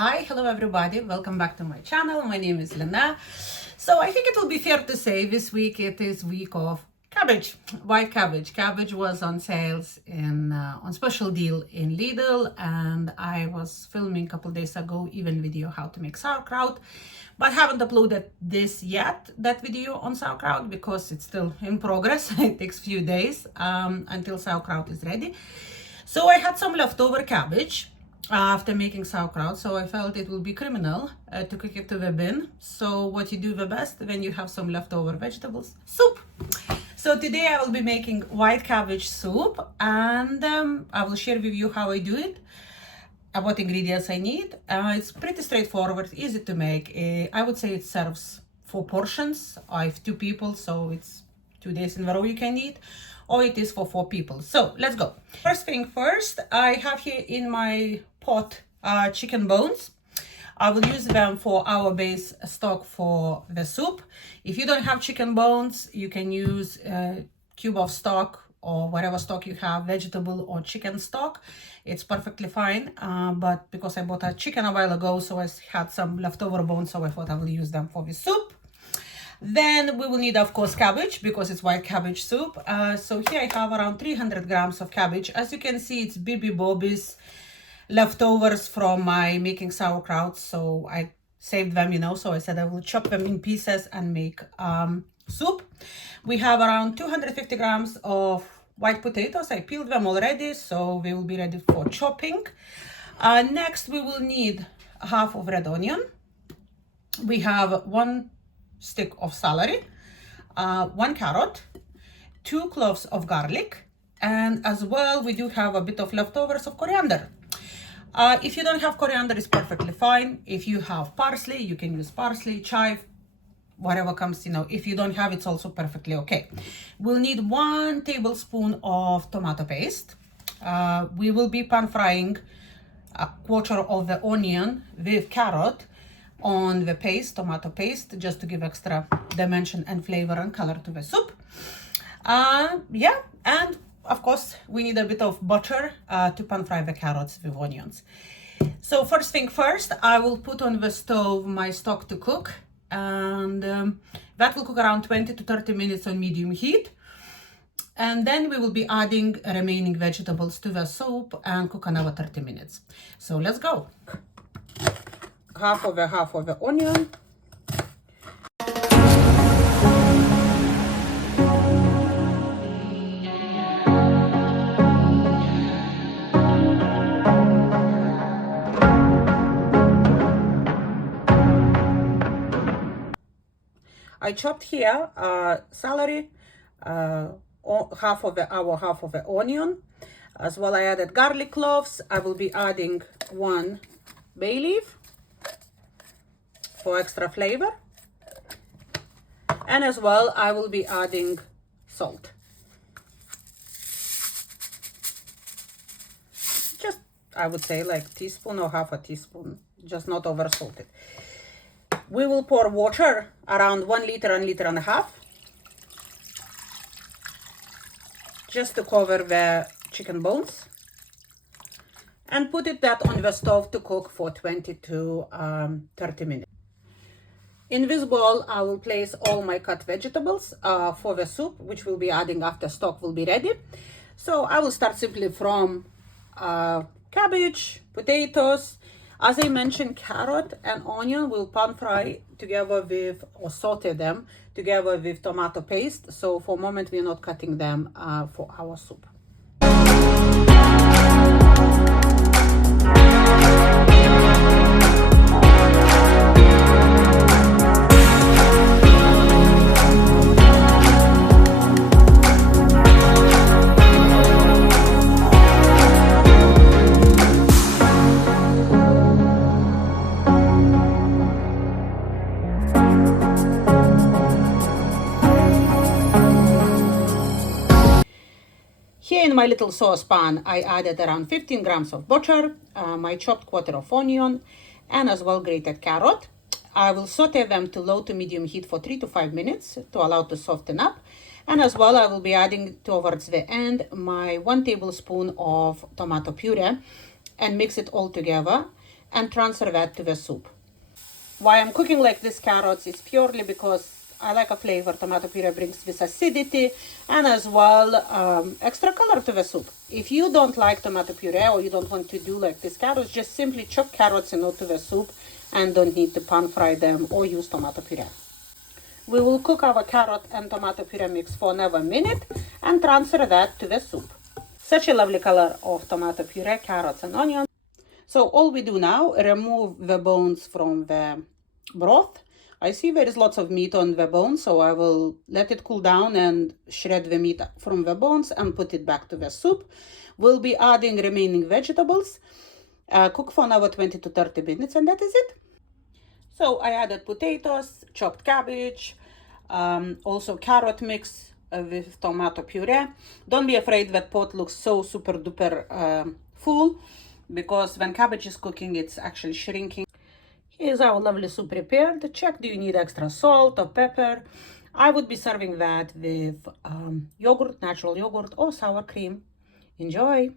Hi, hello everybody, welcome back to my channel. My name is Lena. So I think it will be fair to say this week it is week of cabbage, white cabbage. Cabbage was on sales on special deal in Lidl, and I was filming a couple days ago even video how to make sauerkraut, but haven't uploaded this yet, that video on sauerkraut, because it's still in progress. It takes a few days until sauerkraut is ready. So I had some leftover cabbage after making sauerkraut, so I felt it would be criminal to cook it to the bin. So what you do the best when you have some leftover vegetables? Soup. So today I will be making white cabbage soup, and I will share with you how I do it, what ingredients I need. It's pretty straightforward, easy to make. I would say it serves 4 portions. I have 2 people, so it's 2 days in a row you can eat, or it is for 4 people. So let's go. First thing first, I have here in my pot chicken bones. I will use them for our base stock for the soup. If you don't have chicken bones, you can use a cube of stock or whatever stock you have, vegetable or chicken stock. It's perfectly fine, but because I bought a chicken a while ago, so I had some leftover bones, so I thought I will use them for the soup. Then we will need, of course, cabbage, because it's white cabbage soup. So here I have around 300 grams of cabbage. As you can see, it's Bibi Bobby's leftovers from my making sauerkraut, so I saved them, so I said I will chop them in pieces and make soup. We have around 250 grams of white potatoes. I peeled them already, so they will be ready for chopping. Next, we will need half of red onion. We have 1 stick of celery, 1 carrot, 2 cloves of garlic, and as well we do have a bit of leftovers of coriander. If you don't have coriander, it's perfectly fine. If you have parsley, you can use parsley, chive, whatever comes, if you don't have, it's also perfectly okay. We'll need 1 tablespoon of tomato paste. We will be pan frying a quarter of the onion with carrot on the paste, tomato paste, just to give extra dimension and flavor and color to the soup. And of course we need a bit of butter to pan fry the carrots with onions. So first thing first, I will put on the stove my stock to cook, and that will cook around 20 to 30 minutes on medium heat. And then we will be adding remaining vegetables to the soup and cook another 30 minutes. So let's go. Half of the onion. I chopped here celery, half of the onion. As well, I added garlic cloves. I will be adding 1 bay leaf for extra flavor, and as well I will be adding salt. Just, I would say, like teaspoon or half a teaspoon, just not over salted. We will pour water around 1 liter and liter and a half, just to cover the chicken bones, and put that on the stove to cook for 20 to 30 minutes. In this bowl, I will place all my cut vegetables for the soup, which we'll be adding after stock will be ready. So I will start simply from cabbage, potatoes. As I mentioned, carrot and onion will pan fry together with, or saute them together with tomato paste. So for a moment, we're not cutting them for our soup. Here in my little saucepan, I added around 15 grams of butter, my chopped quarter of onion, and as well grated carrot. I will saute them to low to medium heat for 3 to 5 minutes to allow to soften up. And as well, I will be adding towards the end my 1 tablespoon of tomato puree and mix it all together. and transfer that to the soup. Why I'm cooking like this carrots is purely because I like a flavor. Tomato puree brings this acidity and as well extra color to the soup. If you don't like tomato puree or you don't want to do like this carrots, just simply chop carrots into the soup and don't need to pan fry them or use tomato puree. We will cook our carrot and tomato puree mix for another minute and transfer that to the soup. Such a lovely color of tomato puree, carrots and onions. So all we do now, remove the bones from the broth. I see there is lots of meat on the bones, so I will let it cool down and shred the meat from the bones and put it back to the soup. We'll be adding remaining vegetables. Cook for another 20 to 30 minutes and that is it. So I added potatoes, chopped cabbage, also carrot mix with tomato puree. Don't be afraid that pot looks so super duper full, because when cabbage is cooking, it's actually shrinking. Here's our lovely soup prepared. Check, do you need extra salt or pepper? I would be serving that with yogurt, natural yogurt or sour cream. Enjoy!